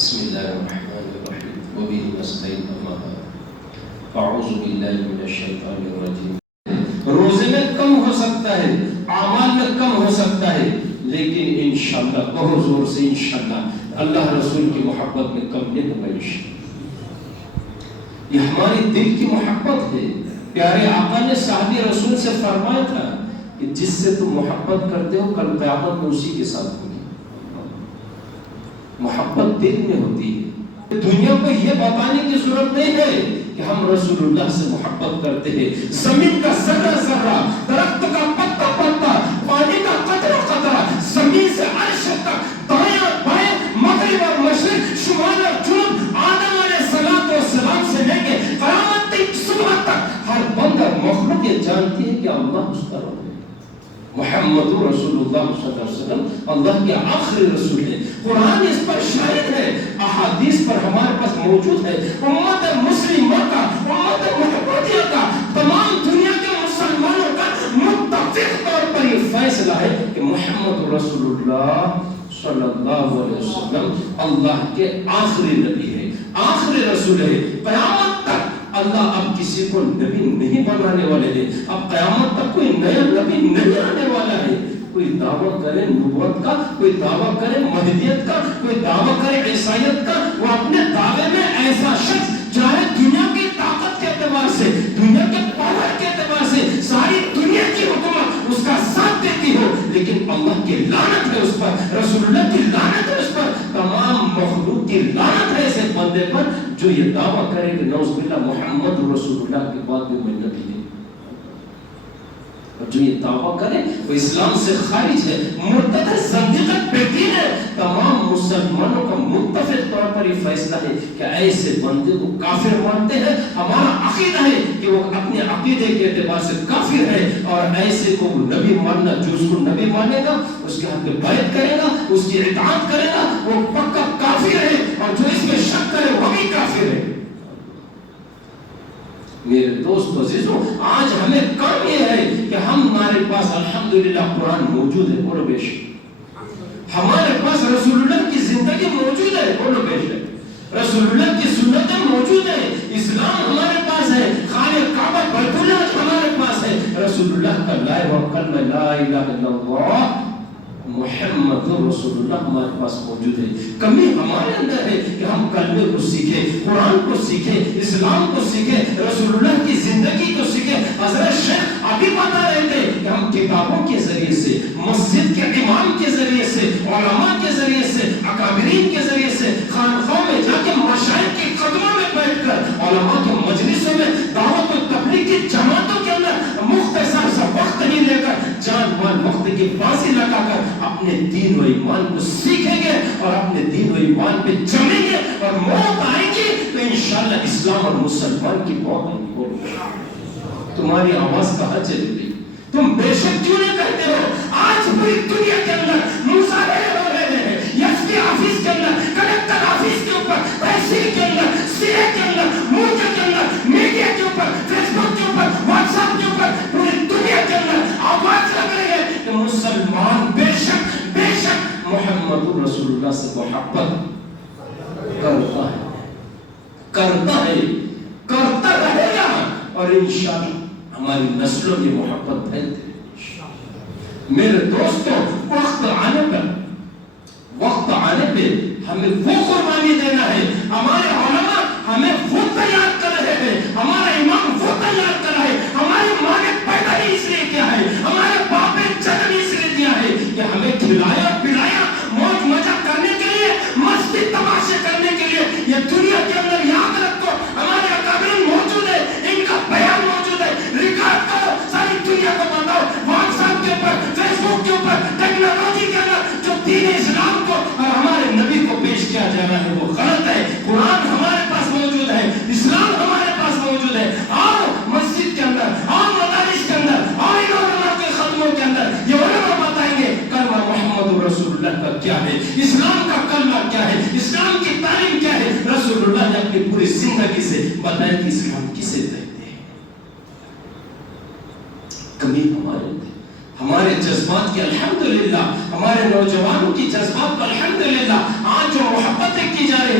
بسم اللہ الرحمن الرحیم وبه نستعین اما بعد اعوذ باللہ من الشیطان الرجیم۔ روزے میں کم ہو سکتا ہے، اعمال میں کم ہو سکتا ہے، لیکن انشاءاللہ بہت زور سے انشاءاللہ اللہ رسول کی محبت میں کم نہیں ہوگا انشاءاللہ۔ یہ ہماری دل کی محبت ہے۔ پیارے آقا نے صحابی رسول سے فرمایا تھا کہ جس سے تم محبت کرتے ہو کل قیامت میں اسی کے ساتھ ہوگی۔ محبت دل میں ہوتی ہے۔ دنیا کو یہ بتانے کی ضرورت نہیں ہے کہ ہم رسول اللہ سے محبت کرتے ہیں۔ زمین کا ذرہ ذرہ، درخت کا پتا پتا، پانی کا قطرہ قطرہ، زمین سے عرش تک، دائیں بائیں، مغرب اور مشرق، شمال اور جنوب، آدم علیہ السلام سے لے کے قیامت تک صبح تک ہر بندہ مخلوق یہ جانتی ہے کہ اللہ اس کا رب ہے۔ محمد رسول اللہ صلی اللہ علیہ وسلم اللہ کے آخری رسول ہے۔ قرآن اس پر شاہد ہے، احادیث پر ہمارے پاس موجود ہے۔ امت مسلمہ کا، امت محمدیہ کا، تمام دنیا کے مسلمانوں کا متفق طور پر یہ فیصلہ ہے کہ محمد رسول اللہ صلی اللہ علیہ وسلم اللہ کے آخری نبی ہے، آخری رسول ہے۔ قیامت تک اللہ اب کسی کو نبی نہیں بنانے والے ہیں۔ اب قیامت تک کوئی نیا نبی نہیں آنے والا ہے۔ کوئی دعویٰ کرے نبوت کا، کوئی دعویٰ کرے مہدیت کا، کوئی دعویٰ کرے عیسائیت کا، وہ اپنے دعوے میں ایسا شخص چاہے دنیا کی طاقت کے اعتبار سے، دنیا کے پاور کے اعتبار سے ساری دنیا کی حکومت اس کا ساتھ دیتی ہو، لیکن اللہ کی لعنت ہے اس پر، رسول اللہ کی لعنت ہے اس پر، تمام مخلوق کی لعنت ہے ایسے بندے پر جو یہ دعویٰ کرے کہ نعوذ باللہ محمد رسول اللہ کے بعد بھی میں نبی ہے۔ اور جو یہ دعویٰ کرے وہ اسلام سے خارج ہے، مرتد ہے، زندیق ہے، بےدین ہے۔ تمام مسلمانوں کا متفق طور پر یہ فیصلہ ہے کہ ایسے بندے کو کافر مانتے ہیں۔ ہمارا عقیدہ ہے کہ وہ اپنے عقیدے کے اعتبار سے کافر ہے، اور ایسے کو نبی ماننا، جو اس کو نبی مانے گا اس کے حق میں بیعت کرے گا، اس کی اطاعت کرے گا، وہ پکا کافر ہے، اور جو اس میں شک کرے وہ بھی کافر ہے۔ میرے دوست عزیزوں، آج ہمیں کام یہ ہے کہ ہمارے پاس الحمدللہ قرآن موجود ہے، بولو بے شک۔ ہمارے پاس رسول اللہ کی زندگی موجود ہے، بولو بے شک۔ رسول اللہ کی سنتیں موجود ہے، اسلام ہمارے پاس ہے، خانہ کعبہ بیت اللہ ہمارے پاس ہے، رسول اللہ کا لا الہ الا اللہ محمد رسول اللہ ہمارے پاس موجود ہے۔ کمی ہمارے اندر ہے کہ ہم کلمے کو سیکھیں، قرآن کو سیکھیں، اسلام کو سیکھیں، رسول اللہ کی زندگی کو سیکھیں۔ حضرت شیخ ابھی بتا رہے تھے کہ ہم کتابوں کے ذریعے سے، مسجد کے امام کے ذریعے سے، علماء کے ذریعے سے، اکابرین کے ذریعے سے، خانقاہوں میں جا کے مشائخ کے قدموں میں بیٹھ کر، علماء کے مجلسوں میں، دعوت و تبلیغ کی جماعتوں کے اندر مختصر سا وقت نہیں لے کر، جان مال وقت کی بازی لگا کر اپنے دین و ایمان کو سیکھیں گے اور اپنے دین و ایمان پہ جمیں گے، اور موت آئے گی تو انشاءاللہ اسلام اور مسلمان کی موت آئے گی۔ تمہاری آواز کہاں چلی گئی؟ تم بے شک کیوں نہیں کہتے ہو؟ آج پوری دنیا کے اندر مظاہرے ہو رہے ہیں، ایس پی آفس کے اندر، کلکٹر آفس کے اوپر، تحصیل کے اندر، سرے کے اندر، ملک کے اندر، میڈیا کے اوپر، فیس بک کے اوپر، واٹس ایپ کے اوپر، پوری دنیا کے اندر آواز لگ رہی ہے کہ مسلمان بے شک محمد رسول اللہ سے محبت کرتا رہے گا، اور انشاءاللہ ہماری نسلوں کی محبت پھیلتی ہے۔ میرے دوستوں، وقت آنے پہ ہمیں وہ قربانی دینا ہے۔ ہمارے علماء ہمیں وہ تیار کر رہے ہیں، ہمارا امام وہ تیار کر رہا ہے، ہماری ماں نے پیدا ہی اس لیے کیا ہے، ہمارے باپ نے جنم اس لیے دیا ہے کہ ہمیں کھلایا پلایا، موج مزہ کرنے کے لیے، مستی تماشے کرنے کے لیے۔ یہ دنیا کے اندر یاد رکھو، ہمارے اکابرین موجود ہے، ان کا بیان موجود ہے، ریکارڈ کرو، ساری دنیا کو بتاؤ، واٹس ایپ کے اوپر، فیس بک کے اوپر، ٹیکنالوجی کے اندر جو دین اسلام کو اور ہمارے نبی کو پیش کیا جا رہا ہے وہ غلط ہے۔ قرآن ہمارے پاس موجود ہے، اسلام ہمارے پاس موجود ہے۔ آؤ مسجد کے اندر، آؤ مدارس کے اندر، آؤ علماء کے خدموں کے اندر، یہ علماء بتائیں گے کلمہ محمد رسول اللہ کا کیا ہے، اسلام کا کلمہ کیا ہے، اسلام کی تعلیم کیا ہے۔ رسول اللہ نے اپنی پوری زندگی سے بتایا کہ اسلام کسے کہتے ہیں۔ کمی ہمارے جذبات کی الحمدللہ، ہمارے نوجوانوں کی جذبات پر الحمدللہ آج جو محبتیں کی جا رہی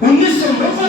1990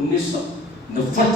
1990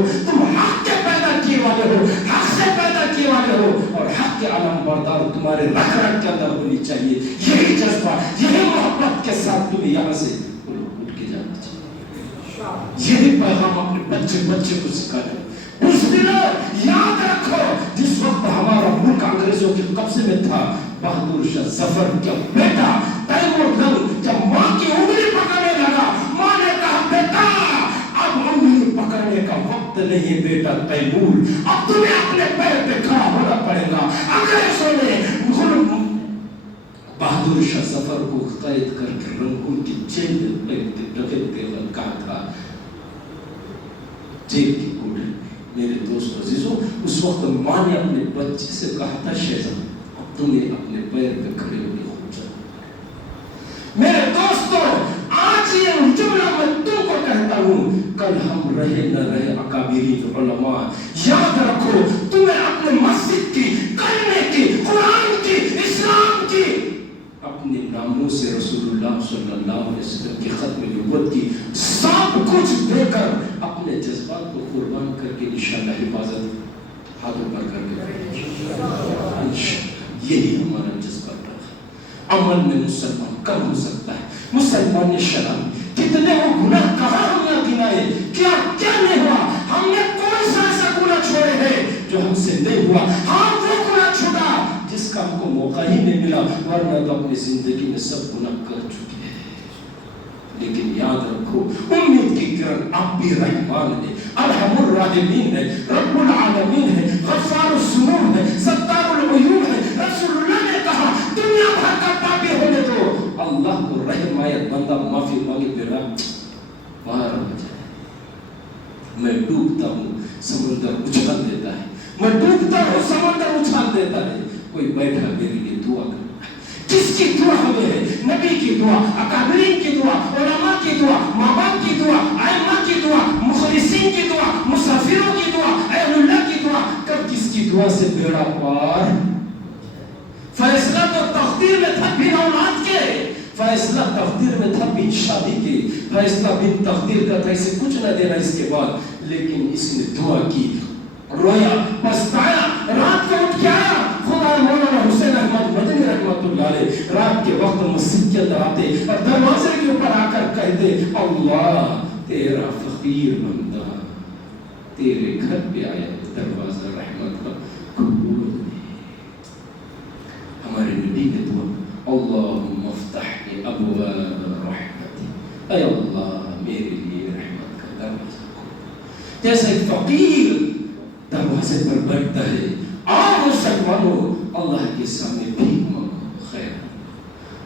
ہو، تم حق کے پیدا کیے والے ہو، حق سے پیدا کیے والے ہو، اور حق کے علم بردار تمہارے رگ رگ کے اندر ہونی چاہیے. یہی جذبہ، یہی محبت کے ساتھ تمہیں یہاں سے اٹھ کے جانا چاہیے. یہی پیغام اپنے بچے کو سکھانا. اس دن یاد رکھو جس وقت ہمارا ملک انگریزوں کے قبضے میں تھا، بہادر شاہ ظفر کا بیٹا تیمور لنگ جب ماں کی انگلی پکڑنے لگا، ماں نے کہا بیٹا اب انگلی پکڑنے کا وقت نہیں بیٹا تیمور، اب تمہیں اپنے پیر پہ کھڑا ہونا پڑے گا. انگریزوں نے بہادر شاہ ظفر کو قید کر کے رنگون کی جیل میں ڈکیتے وقت کہا تھا جیل کی کوٹڑی. میرے دوست عزیزوں، اس وقت ماں نے اپنے بچے سے کہا تھا شہزاد اب تمہیں اپنے پیر پہ کھڑے ہونے ہو جاؤ. میرے دوستوں، آج یہ جملہ میں تم کو کہتا ہوں، کل ہم رہے نہ رہے اکابرین علماء، یاد رکھو تمہیں اپنے مسجد کی، کلمے کی، قرآن کی، اسلام کی، اپنے ناموں سے رسول اللہ صلی اللہ علیہ وسلم کی ختم نبوت کی سب کچھ دے کر اپنے جذبات کو قربان کر کے انشاءاللہ حفاظت ہاتھوں پر کر کے یہی ہمارا جذبہ تھا. عمل میں مسلمان کم ہو سکتا ہے. مسلمان نے شرم کتنے وہ گناہ کہاں ہم نے گنائے، کیا نہیں ہوا، ہم نے کون سا ایسا گناہ چھوڑے ہیں جو ہم سے نہیں ہوا. ہاں وہ گناہ چھوڑا جس کا ہم کو موقع ہی نہیں ملا، ورنہ تو اپنی زندگی میں سب گناہ کر چکے ہیں. لیکن یاد رکھو امید کی کرن آپ بھی رحمان ہے، ارحم الراحمین ہے، رب العالمین ہے، غفار الذنوب ہے، ستار العیوب ہے. رسول اللہ نے کہا دنیا بھر کا پاپی ہونے دو، اللہ کو رحم آئے بندہ معافی مانگے میرا مار ہو جائے. میں ڈوبتا ہوں سمندر اچھال دیتا ہے، میں ڈوبتا ہوں سمندر اچھال دیتا ہے، کوئی بیٹھا میرے لیے دعا کر. کس کی دعا ہمیں ہے؟ نبی کی دعا، اکابرین کی دعا، علماء کی دعا، ماں باپ کی دعا، ائمہ کی دعا، مخلصین کی دعا، مسافروں کی دعا، اہل اللہ کی دعا. کب کس کی دعا سے بیڑا پار؟ فیصلہ تو تقدیر میں تھا بن اولاد کے، فیصلہ تقدیر میں تھا بن شادی کے، فیصلہ بن تقدیر کا تھا اسے کچھ نہ دینا اس کے بعد. لیکن اس نے دعا کی، رویا، پچھتایا، رات کو اٹھ کے آیا. خدا مولانا حسین احمد مدنی رحمت اللہ علیہ رات کے وقت مسجد کے اندر آتے اور دروازے کے اوپر آ کر کہتے اللہ تیرا فقیر بندہ تیرے گھر پہ آیا، دروازہ رحمت کا کھول دے. ہمارے نبی نے دعا اللہم افتح لی ابواب رحمتی، اے اللہ میرے لیے رحمت کا دروازہ کھول. جیسے ایک فقیر دروازے پر بیٹھتا ہے، آؤ مسلمانوں اللہ کے سامنے بھیک مانگو خیر،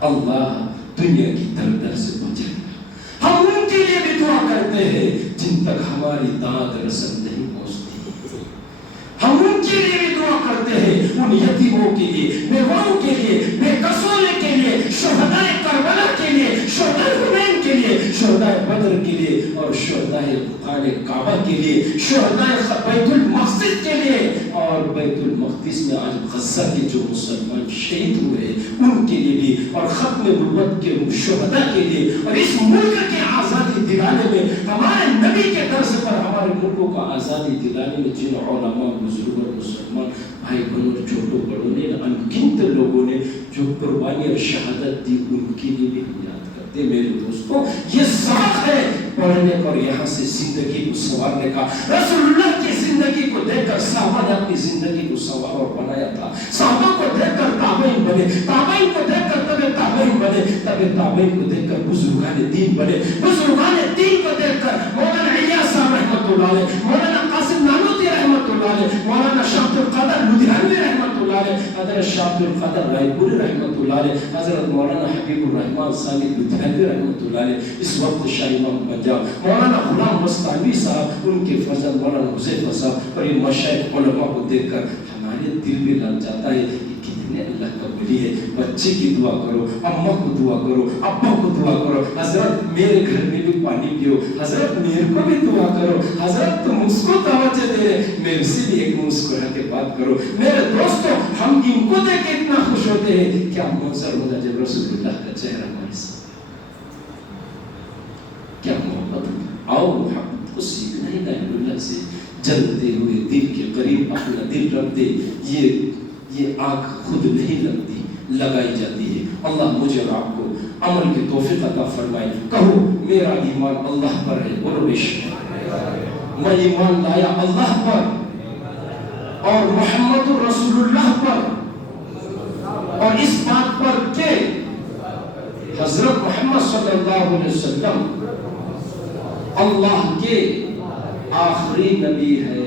اللہ دنیا کی دردر سے بچائے. ہم ان کے لیے بھی دعا کرتے ہیں جن تک ہماری داد رسد نہیں پہنچتی. ہم ان کے لیے بھی دعا کرتے ہیں، ان یتیموں کے لیے، بیواؤں کے لیے، بے کسوں کے لیے، شہدائے کربلا کے لیے، شہدائے حنین کے لیے، شہدائے بدر کے لیے، اور شہدائے خانہ کعبہ کے لیے، شہدائے بیت المقدس کے لیے، اور بیت المقدس میں آج غزہ کے جو مسلمان شہید ہوئے ان کے لیے بھی، اور ختم نبوت کے شہداء کے لیے، اور اس ملک کی آزادی دلانے میں ہمارے نبی کے درس پر ہمارے ملکوں کو آزادی دلانے میں جن علماء، بزرگ اور مسلمان بھائی بہنوں، چھوٹوں بڑوں نے، انگنت لوگوں نے جو قربانی اور شہادت دی ان کے لیے بھی ہم یاد کرتے. میرے دوستوں یہ سبق ہے پڑھنے اور یہاں سے زندگی کو سنوارنے کا. رسول اللہ کی زندگی کو دیکھ کر صحابہ نے اپنی زندگی کو سنوارا اور بنایا تھا. صحابہ کو دیکھ کر تابعین بنے، تابعین کو دیکھ کر تابعین بنے، تابعین کو دیکھ کر بزرگان دین بنے، بزرگان دین کو دیکھ کر مولانا الیاس صاحب رحمۃ اللہ علیہ، مولانا قاسم نانوتوی رحمۃ اللہ علیہ، مولانا شاہ عبد القادر لدھیانوی رحمۃ اللہ علیہ، حضرت شاہ عبد القادر رائے پوری رحمۃ اللہ علیہ، حضرت مولانا حبیب الرحمان ثانی لدھیانوی رحمۃ اللہ علیہ، اس وقت شاہ امام پنجاب مولانا غلام مستانوی صاحب، ان کے فرزند مولانا حذیفہ صاحب، اور یہ مشائخ علماء کو دیکھ کر ہمارے دل میں لگ جاتا ہے کہ کتنے اللہ کا ولی ہے. بچے کی دعا کرو، اماں کو دعا کرو، ابا کو دعا کرو، حضرت میرے گھر میں بھی پانی پیو، حضرت میرے کو بھی دعا کرو، حضرت تم اس کو توجہ دے رہے میرے سے بھی ایک مسکرا کے بات کرو. میرے دوستوں ہم ان کو دیکھ کے اتنا خوش ہوتے ہیں، کیا منظر ہوگا جب رسول اللہ کا چہرہ ہمارے ساتھ، کیا محبت. آؤ محبت کو سیکھنا ہی نہیں، اللہ اللہ سے جلتے ہوئے دل کے قریب اپنا دل رکھ دے. یہ آگ خود نہیں لگتی، لگائی جاتی ہے. اللہ مجھے اور آپ کو عمل کی توفیق عطا فرمائے. کہو میرا ایمان اللہ پر ہے. بولو بے شک میں ایمان لایا اللہ پر اور محمد رسول اللہ پر، اور اس بات پر کہ حضرت محمد صلی اللہ علیہ وسلم اللہ کے آخری نبی ہے.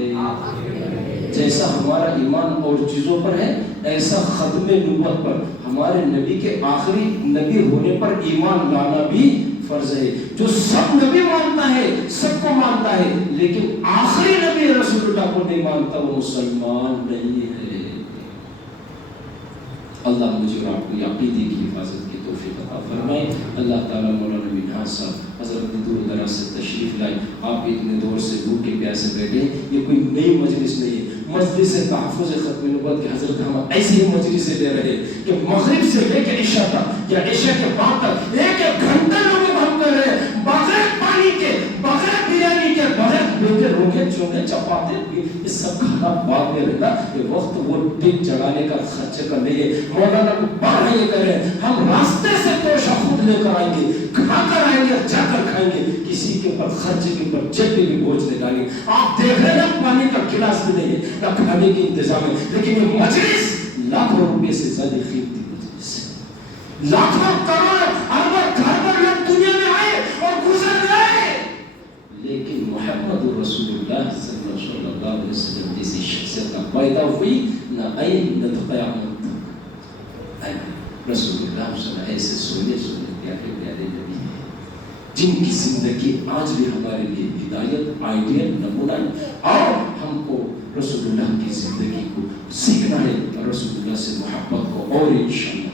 جیسا ہمارا ایمان اور چیزوں پر ہے ایسا ختم نبوت پر ہمارے نبی کے آخری نبی ہونے پر ایمان لانا بھی فرض ہے. جو سب نبی مانتا ہے سب کو مانتا ہے، لیکن آخری نبی رسول اللہ کو نہیں مانتا وہ مسلمان نہیں ہے. اللہ مجھے اور آپ کو عقیدے کی حفاظت کی توفیق عطا فرمائے. اللہ تعالیٰ مولانا منہاج صاحب حضرت دور دراز سے تشریف لائے. آپ اتنے دور سے بھوکے پیاسے بیٹھے. یہ کوئی نئی مجلس نہیں ہے. مجلس تحفظ ختم نبوت کے حضرت ہم ایسی ہی مجلس لے رہے کہ مغرب سے لے کے عشاء تک یا عشاء کے بعد تک ایک ایک گھنٹہ لوگوں ہم کر رہے ہیں، بغیر پانی کے، بغیر بریانی کے، بغیر بیٹے روکے چونکے چپاتے. یہ سب کھانا بعد میں رہتا. یہ وقت وہ ٹک چڑھانے کا خرچے کا نہیں ہے. مولانا کو بار یہ کریں ہم راستے سے توشہ خود لے کر آئیں گے، کھا کر آئیں گے، جا کر کھائیں گے. کسی کے اوپر خرچے کے اوپر جب بھی بوجھ نہیں ڈالیں گے. آپ دیکھ رہے ہیں پانی کا گلاس بھی نہیں ہے نہ کھانے کے انتظام ہے، لیکن یہ مجلس لاکھوں روپے سے زیادہ قیمتی مجلس ہے. لاکھوں کروڑ اربوں خربوں لوگ دنیا میں آئے اور گزر گئے، لیکن محمد رسول اللہ صلی اللہ علیہ وسلم جیسی شخصیت نہ پیدا ہوئی نہ آئی نہ تو قیامت. رسول اللہ صلی اللہ علیہ وسلم ایسے سونے سونے پیارے پیارے نبی ہیں جن کی زندگی آج بھی ہمارے لیے ہدایت، آئیڈیل، نمونہ ہے. اور ہم کو رسول اللہ کی زندگی کو سیکھنا ہے اور رسول اللہ سے محبت کو اور انشاءاللہ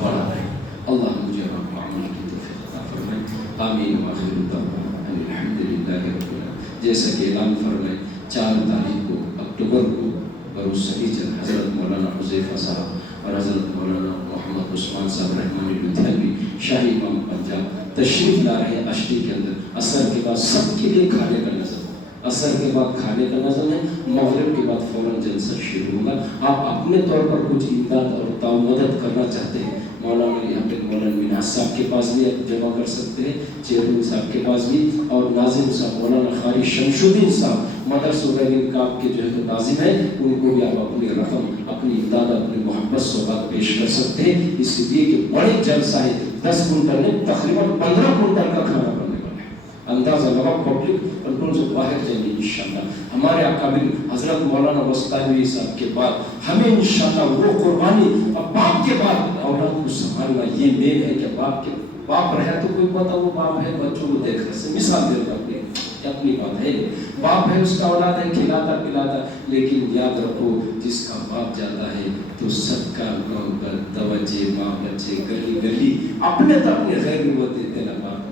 بڑھانا ہے. اللہ مجھے اور آپ کو عمل کی توفیق عطا فرمائے. آمین. وآخر دعوانا ان الحمدللہ رب العالمین. جیسا کہ اعلان فرمائے 4 تاریخ کو اکتوبر کو بروز سنیچر حضرت مولانا حذیفہ صاحب اور حضرت مولانا محمد عثمان صاحب رحمانی لدھیانوی شاہی امام پنجاب تشریف لا رہے ہیں اشٹی کے اندر. عصر کے بعد سب کے لیے کھانے کا نظم، عصر کے بعد کھانے کا نظم ہے. مغرب کے بعد فوراً جلسہ شروع ہوگا. آپ اپنے طور پر کچھ امداد اور تعاون مدد کرنا چاہتے ہیں مولانا یہاں پہ مولانا منہاج صاحب کے پاس بھی آپ جمع کر سکتے ہیں، چیئرمین صاحب کے پاس بھی، اور ناظم صاحب مولانا قاری شمس الدین صاحب مدرسہ کاپ کے جو ہے تو ناظم ہیں، ان کو بھی آپ اپنی رقم، اپنی امداد، اپنی محبت سوغات پیش کر سکتے ہیں. اس لیے کہ بڑے جلسہ ہے، 10 کنٹل نے تقریباً 15 کنٹل کا کھانا بننے والا ہے. اندازہ لگا پبلک کنٹرول سے باہر جائیں گے انشاءاللہ. ہمارے اکابر حضرت مولانا وسطانی صاحب کے بعد ہمیں انشاءاللہ وہ قربانی، اور باپ کے بعد اولاد کو سنبھالنا یہ مین ہے کہ باپ رہے تو کوئی پتہ وہ باپ ہے، بچوں کو دیکھ رہے سے مثال دے رہا ہے اپنی بات ہے. باپ ہے اس کا اولاد ہے کھلاتا پلاتا، لیکن یاد رکھو جس کا باپ جاتا ہے تو سب کا گاؤں کا توجہ ماں بچے گلی گلی اپنے تو اپنے غیر وہ دیتے نا باپ ہے.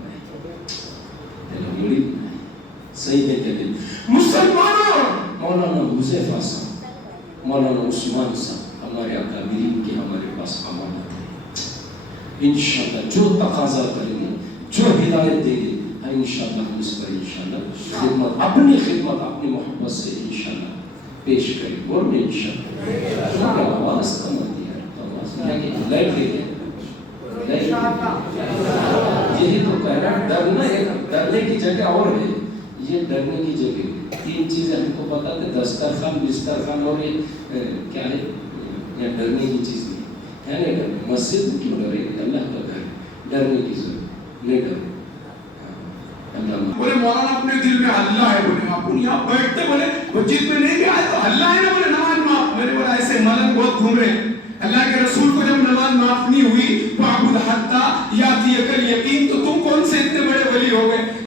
صحیح ہے کہ مسلمانوں مولانا حذیفہ صاحب، مولانا عثمان صاحب ہمارے اکابرین کی ہمارے پاس امانت ہے. انشاءاللہ جو تقاضا کریں گے، جو ہدایت دیں گے، انشاءاللہ ہم اس پر انشاءاللہ خدمت، اپنی خدمت اپنی محبت سے انشاءاللہ پیش کریں. اور میں انشاءاللہ آواز کم ہوتی ہے، آواز لائٹ دے دیں. یہی تو کہہ رہا ہے، ڈرنا ہے، ڈرنے کی جگہ اور ہے، یہ ڈرنے کی جگہ. 3 چیزیں ہم کو پتا تھے، دسترخوان، بسترخوان اور یہ کیا ہے، یہ ڈرنے کی چیز نہیں ہے. مسجد کیوں ڈرے؟ اللہ کا گھر، ڈرنے کی ضرورت نہیں. ڈر بولے مولانا اپنے دل میں اللہ ہے. بولے آپ یہاں بیٹھتے بولے مسجد میں نہیں بھی آئے تو اللہ ہے نا. بولے نماز معاف. میں نے بولا ایسے ملک بہت گھوم رہے. اللہ کے رسول کو جب نماز معاف نہیں ہوئی فَاعْبُدْ حَتَّى